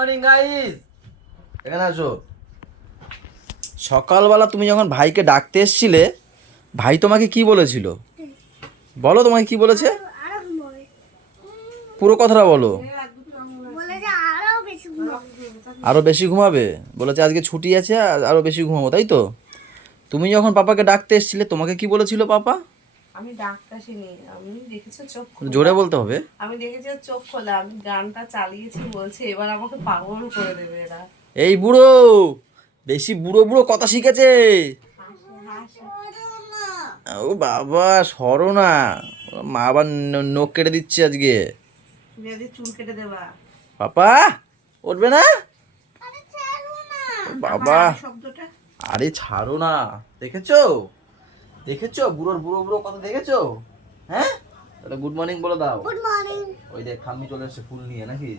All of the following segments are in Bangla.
মর্নিং গাইস, এখানে আসো। সকালবেলা তুমি যখন ভাইকে ডাকতে এসেছিলে, ভাই তোমাকে কি বলেছিল বলো? তোমাকে কি বলেছে? পুরো কথাটা বলো। আরো বেশি ঘুমাবে বলেছে, আজকে ছুটি আছে, আরো বেশি ঘুমাবো, তাই তো? তুমি যখন পাপাকে ডাকতে এসেছিলে, তোমাকে কি বলেছিল পাপা? আমি ডাকতে আসিনি, আমি দেখেছি চোখ খোলা। জোরে বলতে হবে। আমি দেখেছি চোখ খোলা, আমি গানটা চালিয়েছি, বলছে এবার আমাকে পাগল করে দেবে এরা। এই বুড়ো বেশি বুড়ো বুড়ো কথা শিখেছে। ও বাবা, সরো না, মা আবার নখ কেটে দিচ্ছে আজকে। তুমি আজকে চুল কেটে দেবা। পাপা উঠবে না? ও বাবা, শব্দটা আরে ছাড়ো না। দেখেছো দেখেছো বুড়োর বুড়ো বুড়ো কথা দেখেছো? হ্যাঁ, তাহলে গুড মর্নিং বলে দাও। Good morning. ওই দেখ ঠাম্মি চলে এসেছে ফুল নিয়ে, নাকি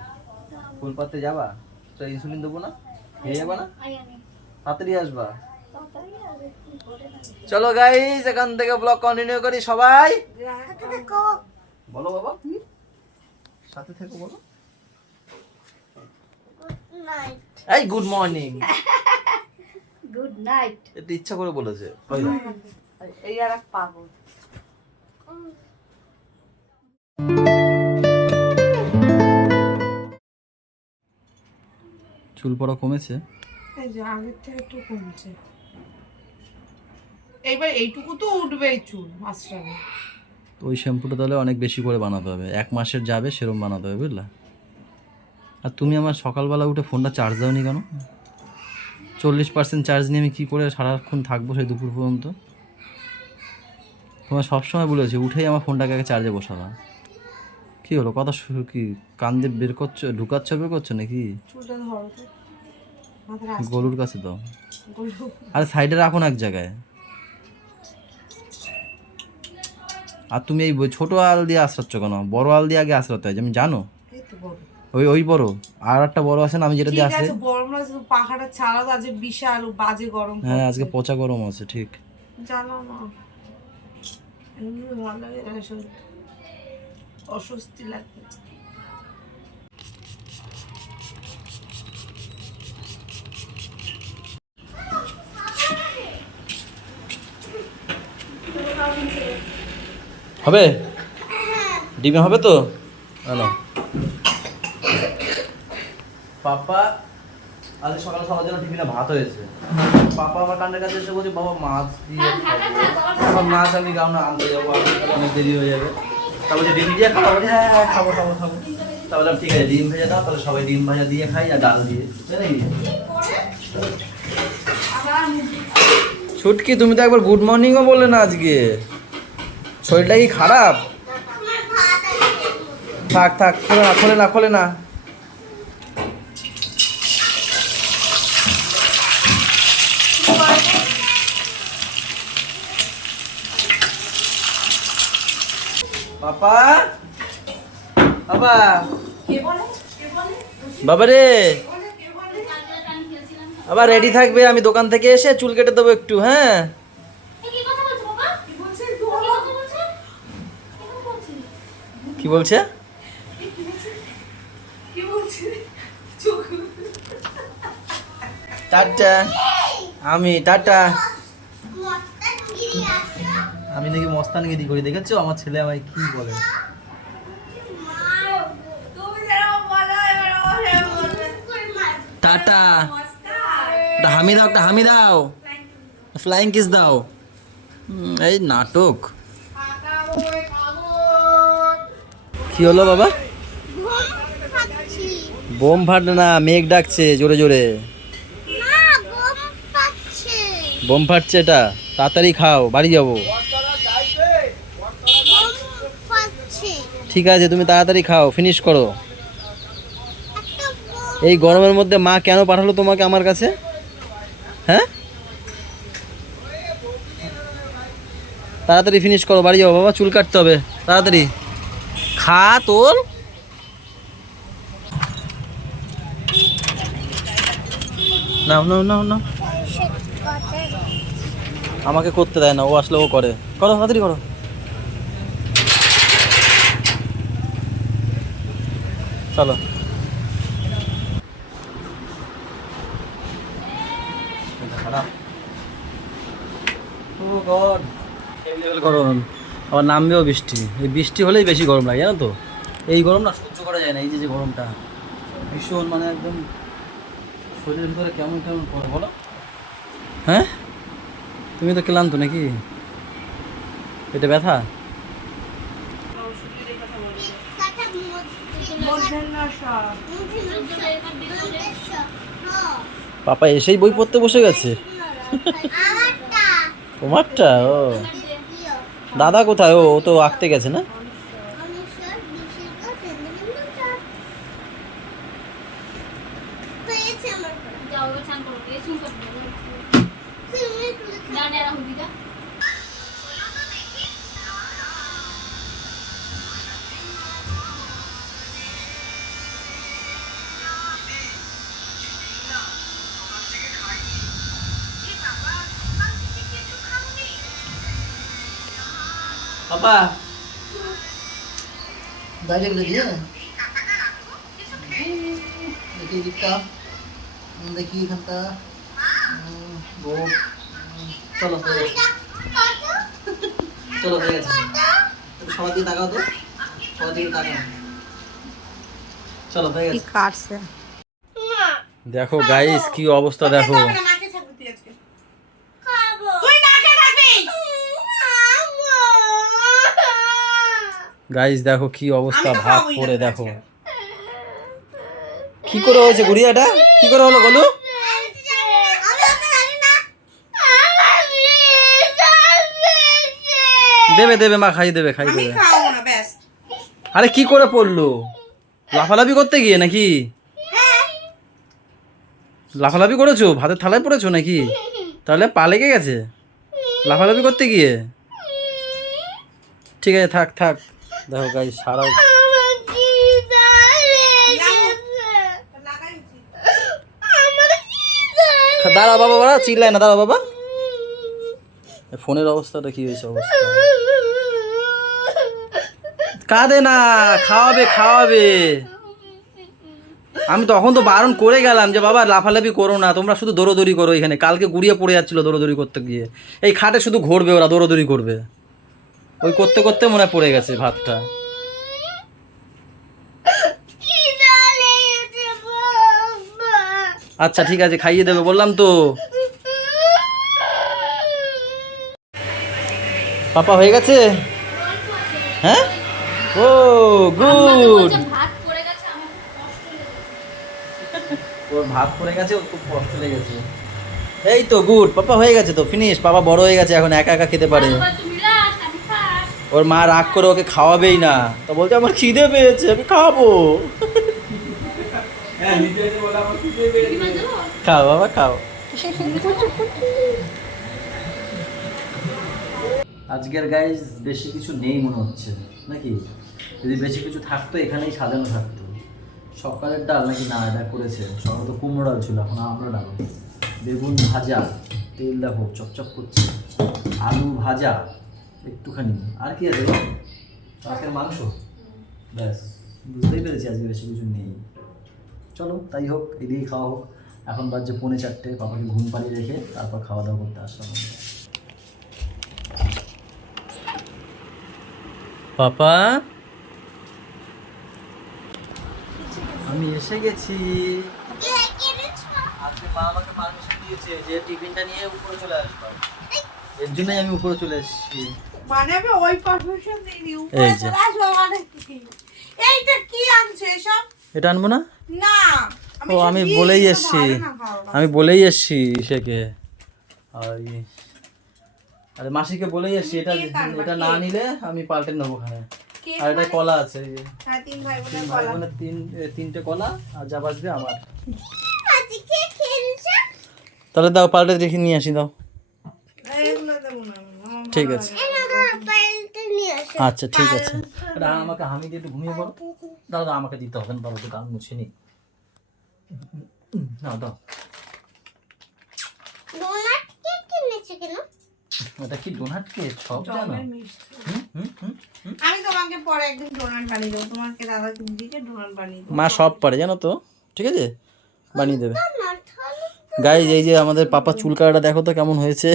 ফুল পাততে যাবা? তো ইনসুলিন দেবো না, খেয়ে যাবা না? তাড়াতাড়ি আসবা। চলো গাইস, এখান থেকে ব্লগ কন্টিনিউ করি। সবাই বলো বাবা, সাথে থেকো বলো। এই গুড মর্নিং, গুড নাইট। এটা ইচ্ছা করে বলেছে। ওই এই আর এক পাগল। চুল পড়া কমেছে? এই যে আগের থেকে একটু কমছে। এইবার এইটুকু তো উঠবেই চুল আশ্রমে। তো ওই শ্যাম্পুটা তাহলে অনেক বেশি করে বানাতে হবে, 1 মাসের যাবে সেরকম বানাতে হবে, বুঝলা? আর তুমি আমার সকালবেলা উঠে ফোনটা চার্জ দাওনি কেন? 40% চার্জ নিয়ে আমি কী করে সারাক্ষণ থাকবো সেই দুপুর পর্যন্ত? তোমার সবসময় বলেছি উঠেই আমার ফোনটাকে আগে চার্জে বসাবা। কী হলো, কথা কি কান দিয়ে বের করছো, ঢুকাচ্ছ, বের করছো নাকি? চুলটা ধরো তো, মাথার গলুর কাছে দাও। গলু। আরে সাইডে রাখো না এক জায়গায়। আর তুমি এই ছোটো আল দিয়ে আশ্রাচ্ছ কেন? বড় আল দিয়ে আগে আশ্রাতে হয়, আমি জানো। এই তো বড়। ওই বড়, আর একটা বড় আছে না, আমি যেটা দিয়ে আসে। গরম লাগছে, পাখাটা ছাড়া তো আজ বিশাল বাজে গরম। হ্যাঁ, আজকে পচা গরম আছে, ঠিক। জানো না, এমনি ভালো লাগে না, অস্বস্তি লাগছে। হবে ডিমে হবে তো? হ্যালো পাপা, আজ সকালে সবার জন্য টিফিনে ভাত হয়েছে। পাপা আমার কানের কাছে এসে বলছে, বাবা মাছ দিয়ে খাবো। মাছ আমি গাও না, আনতে যাবো, অনেক দেরি হয়ে যাবে। তা বলছে ডিম দিয়ে খাবো, হ্যাঁ হ্যাঁ খাবো খাবো খাবো। তা বললাম ঠিক আছে, ডিম ভেজে দাও, তাহলে সবাই ডিম ভাজা দিয়ে খাই আর ডাল দিয়ে, নাকি? ছুটকি, তুমি তো একবার গুড মর্নিংও বললে না আজকে। শরীরটা কি খারাপ? থাক থাক, খোলে না খোলে না। পাপা বাবা, বাবা রে, আবার রেডি থাকবে, আমি দোকান থেকে এসে চুল কেটে দেবো একটু। হ্যাঁ, কি বলছে? টাটা, আমি টাটা। আমি নাকি মস্তানগিরি করি, দেখেছো আমার ছেলে আমায় কি বলে? টাটা, একটা হামি দাও, একটা হামি দাও, ফ্লাইং কিস দাও। এই নাটক। কি হলো বাবা? বোম ফাটে না, মেঘ ডাকছে জোরে জোরে। বোম ফাটছে, এটা তাড়াতাড়ি খাও, বাড়ি যাবো। ঠিক আছে, তুমি তাড়াতাড়ি খাও, ফিনিশ করো। এই গরমের মধ্যে মা কেন পাঠালো তোমাকে আমার কাছে? হ্যাঁ, তাড়াতাড়ি ফিনিশ করো, বাড়ি যাবো বাবা, চুল কাটতে হবে, তাড়াতাড়ি খা তোর। নাও নাও নাও নাও, আমাকে করতে দেয় না, ও আসলে ও করে। করো তাড়াতাড়ি করো। চলো গড এই লেভেল গরম, আবার নামবেও বৃষ্টি। এই বৃষ্টি হলেই বেশি গরম লাগে জানো তো, এই গরম না সহ্য করা যায় না। এই যে গরমটা ভীষণ মানে একদম শরীরের ভিতরে কেমন কেমন করে বলো। হ্যাঁ তুমি তো ক্লান্ত নাকি, পেটে ব্যথা? পাপা এসেই বই পড়তে বসে গেছে। তোমারটা? ও দাদা কোথায়? ও তো আঁকতে গেছে না? পাপা বাইরে দেখি, দেখি দিকটা, দেখি এখানটা। চলো চলো হয়ে গেছে। সবার দিকে তাকাও তো, সবার দিকে তাকাও। চলো হয়ে গেছে। দেখো গাইস কি অবস্থা দেখো। গাইস দেখো কি অবস্থা, ভাত পড়ে দেখো কি করে হয়েছে। গুড়িয়াটা কি করে হলো বলো? দেবে দেবে মা, খাই দেবে খাই দেবে। আরে কি করে পড়লো? লাফালাফি করতে গিয়ে নাকি? লাফালাফি করেছো? ভাতের থালায় পড়েছো নাকি? তাহলে পা লেগে গেছে লাফালাফি করতে গিয়ে? ঠিক আছে থাক থাক। দেখো গাইস সারা দাঁড়া বাবা, বাবা চিল্লায় না, দাঁড়া বাবা। ফোনের অবস্থাটা কি হয়েছে অবস্থা? কাঁদে না, খাওয়াবে খাওয়াবে। আমি তখন তো বারণ করে গেলাম যে বাবা লাফালাফি করো না, তোমরা শুধু দৌড়োদৌড়ি করো এখানে। কালকে গুড়িয়ে পড়ে যাচ্ছিল দৌড়োদৌড়ি করতে গিয়ে, এই খাটে শুধু ঘুরবে ওরা, দৌড়োদৌড়ি করবে। ওই করতে করতে মনে হয় পড়ে গেছে ভাতটা। আচ্ছা ঠিক আছে খাইয়ে দেবে বললাম তো। পাপা হয়ে গেছে? হ্যাঁ ও গুড। ওর ভাত পড়ে গেছে, ওর খুব কষ্ট লেগেছে। এই তো গুড, পাপা হয়ে গেছে তো, ফিনিশ। পাপা বড় হয়ে গেছে, এখন একা একা খেতে পারে। ওর মা রাগ করে ওকে খাওয়াবেই না, তো বলছে আমার খিদে পেয়েছে আমি খাবো। খাও বাবা খাও। আজকের গাইজ বেশি কিছু নেই মনে হচ্ছে নাকি? যদি বেশি কিছু থাকতো এখানেই সাজানো থাকতো। সকালের ডাল নাকি না এটা করেছে, সকালে তো কুমড়ো ডাল ছিল, এখন আমরা ডাল। বেগুন ভাজা, তেল দেখো চপচপ করছে, আলু ভাজা একটুখানি, আর কি আছে কাকের মাংস, ব্যাস। বুঝতেই পেরেছি আজকে বেশি কিছু নেই। চলো তাই হোক, এদিকেই খাওয়া হোক। এখন বাজছে 4:45, পাপাকে ঘুম পাড়িয়ে রেখে তারপর খাওয়া দাওয়া করতে আসলাম। পাপা আমি এসে গেছি। আজকে মা আমাকে পারমিশন দিয়েছে যে টিফিনটা নিয়ে উপরে চলে আসবো, এর জন্যই আমি উপরে চলে এসেছি। মানে আমি ওই পারমিশন দিইনি, উপরে চলে আসবো মানে কি? এইটা কি আনছো এসব? এটা আনবো না? না ও আমি বলেই এসেছি, আমি বলেই এসেছি ইসেকে, আরে মাসিকে বলেই এসেছি এটা এটা না নিলে আমি পাল্টে নেবো ওখানে। আর এটা কলা আছে, এই যে হ্যাঁ, তিন ভাই ভাই বোনের তিনটে কলা, আর যা বাজবে আমার। তাহলে দাও পাল্টে রেখে নিয়ে আসি, দাও। ঠিক আছে আচ্ছা ঠিক আছে। আমাকে হামি দিয়ে একটু ঘুমিয়ে পড়ো। দাও দাও আমাকে দিতে হবে না, বাবা তো গান মুছে নি। দাও দাও। ওটা কি ডোনাট কেক? সব জানো? আমি তোমাকে পরে একদিন ডোনাট বানিয়ে দেবো, তোমাকে দাদাকে দিকে ডোনাট বানিয়ে দেবো। মা সব পারে জানো তো, ঠিক আছে বানিয়ে দেবে। গাইজ এই যে আমাদের পাপা চুল কাটাটা দেখো তো কেমন হয়েছে।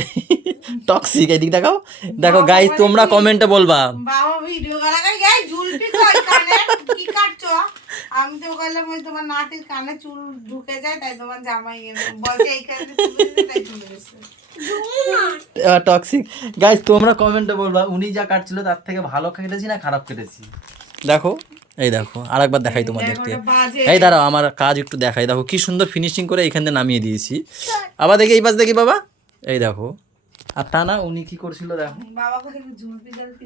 টক্সিক, এদিক দেখাও। দেখো গাইস, তোমরা কমেন্টে বলবা। বাবা ভিডিও করা গাই গাই ঝুলপি কই কানে কি কাটছো? আমি তো বললাম ওই তোমার নাতির কানে চুল ঢুকে যায় তাই তোমার জামাই এলো বলছে এইখানে চুল দিতে তাই চলে গেছে। টক্সিক গাইস, তোমরা কমেন্টে বলবা উনি যা কাটছিল তার থেকে ভালো কেটেছি না খারাপ কেটেছি। দেখো, এই দেখো আরেকবার দেখাই তোমাদেরকে। এই দাঁড়াও, আমার কাজ একটু দেখাই। দেখো কি সুন্দর ফিনিশিং করে এখানে নামিয়ে দিয়েছি। আবার দেখি এই পাশ দেখি বাবা, এই দেখো। আর তা না, উনি কি করছিল দেখো। বাবা কই ঝুলপি জলপি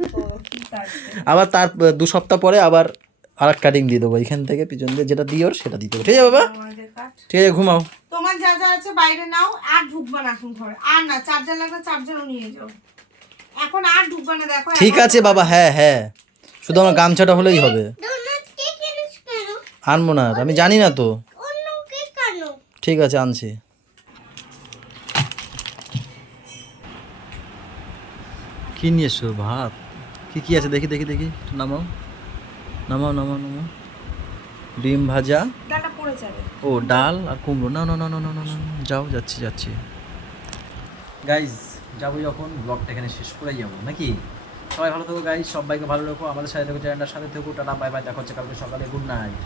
কি কাটছে? আবার তার 2 সপ্তাহ পরে আবার আরেক কাটিং দিয়ে দেবো এখান থেকে পিছন দিয়ে, যেটা দিও সেটা দিতে হবে। ঠিক আছে বাবা, আমাদের কাট। ঠিক আছে, ঘুমাও। তোমার যা যা আছে বাইরে নাও, আর ঢুকবা না এখন ঘরে। আর না, চার্জার লাগলে চার্জারও নিয়ে যাও। এখন আর ঢুকবা না, দেখো। ঠিক আছে বাবা, হ্যাঁ হ্যাঁ, শুধু আমার গামছাটা হলেই হবে। আনবো না, আমি জানি না তো। ঠিক আছে, আনছি। কি নিয়ে এসো? ভাত? কি কি আছে দেখি দেখি দেখি, একটু নামাও নামাও নামাও নামাও। ডিম ভাজা, ডালটা পড়ে যাবে। ও ডাল আর কুমড়ো। না না না না না না না, যাও, যাচ্ছি যাচ্ছি। গাইজ যাবো যখন, ব্লগটা এখানে শেষ করেই যাবো নাকি? সবাই ভালো থাকো গাইজ, সবাইকে ভালো রাখো, আমাদের সাথে থাকো, চ্যানেলটার সাথে থাকো। টাটা বাই বাই, দেখা হচ্ছে কালকে সকালে। Good night.